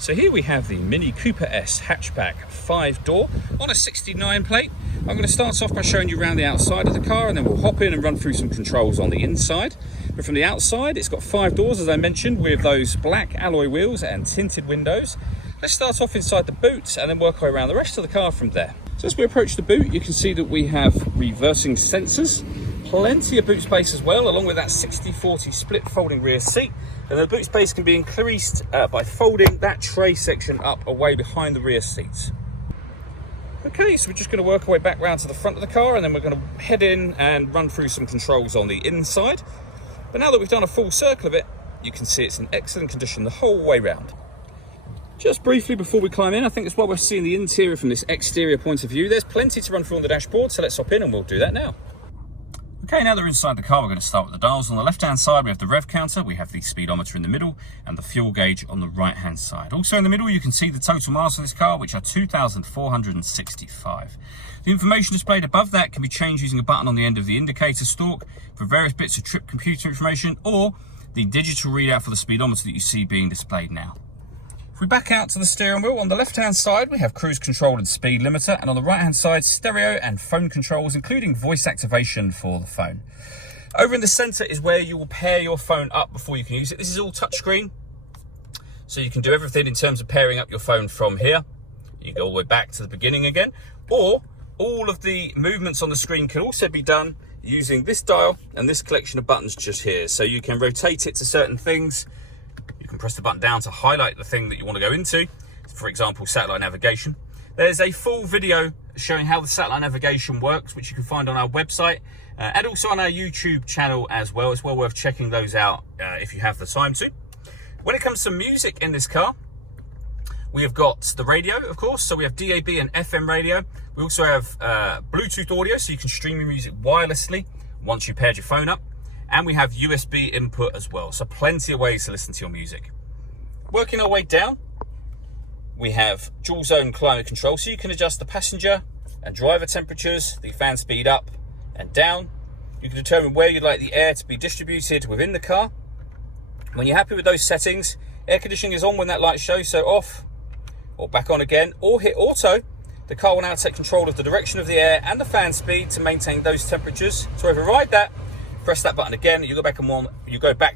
So here we have the Mini Cooper S hatchback 5-door on a 69 plate. I'm going to start off by showing you around the outside of the car, and then we'll hop in and run through some controls on the inside. But from the outside, it's got 5 doors, as I mentioned, with those black alloy wheels and tinted windows. Let's start off inside the boot and then work our way around the rest of the car from there. So as we approach the boot, you can see that we have reversing sensors, plenty of boot space as well, along with that 60/40 split folding rear seat. And the boot space can be increased by folding that tray section up away behind the rear seats. Okay, so we're just going to work our way back round to the front of the car, and then we're going to head in and run through some controls on the inside. But now that we've done a full circle of it, you can see it's in excellent condition the whole way round. Just briefly before we climb in, I think it's while we're seeing the interior from this exterior point of view, there's plenty to run through on the dashboard, so let's hop in and we'll do that now. Okay, now that we're inside the car, we're going to start with the dials. On the left-hand side, we have the rev counter, we have the speedometer in the middle, and the fuel gauge on the right-hand side. Also in the middle, you can see the total miles of this car, which are 2,465. The information displayed above that can be changed using a button on the end of the indicator stalk for various bits of trip computer information, or the digital readout for the speedometer that you see being displayed now. If we back out to the steering wheel, on the left-hand side, we have cruise control and speed limiter, and on the right-hand side, stereo and phone controls, including voice activation for the phone. Over in the center is where you will pair your phone up before you can use it. This is all touchscreen, so you can do everything in terms of pairing up your phone from here. You go all the way back to the beginning again, or all of the movements on the screen can also be done using this dial and this collection of buttons just here. So you can rotate it to certain things. You can press the button down to highlight the thing that you want to go into, for example, satellite navigation. There's a full video showing how the satellite navigation works, which you can find on our website and also on our YouTube channel as well. It's well worth checking those out if you have the time to. When it comes to music in this car, we have got the radio, of course, so we have DAB and FM radio. We also have Bluetooth audio, so you can stream your music wirelessly once you paired your phone up. And we have USB input as well, so plenty of ways to listen to your music. Working our way down, we have dual zone climate control, so you can adjust the passenger and driver temperatures, the fan speed up and down. You can determine where you'd like the air to be distributed within the car. When you're happy with those settings, air conditioning is on when that light shows, so off or back on again, or hit auto. The car will now take control of the direction of the air and the fan speed to maintain those temperatures. To override that, press that button again, you go back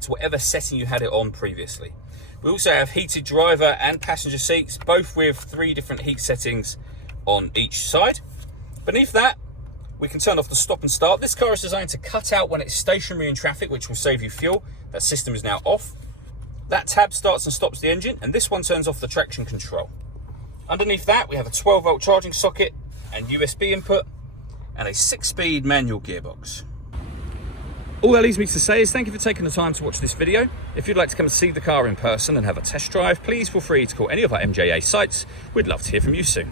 to whatever setting you had it on previously. We also have heated driver and passenger seats, both with 3 different heat settings on each side. Beneath that, we can turn off the stop and start. This car is designed to cut out when it's stationary in traffic, which will save you fuel. That system is now off. That tab starts and stops the engine, and this one turns off the traction control. Underneath that, we have a 12-volt charging socket and USB input, and a 6-speed manual gearbox. All that leaves me to say is thank you for taking the time to watch this video. If you'd like to come and see the car in person and have a test drive, please feel free to call any of our MJA sites. We'd love to hear from you soon.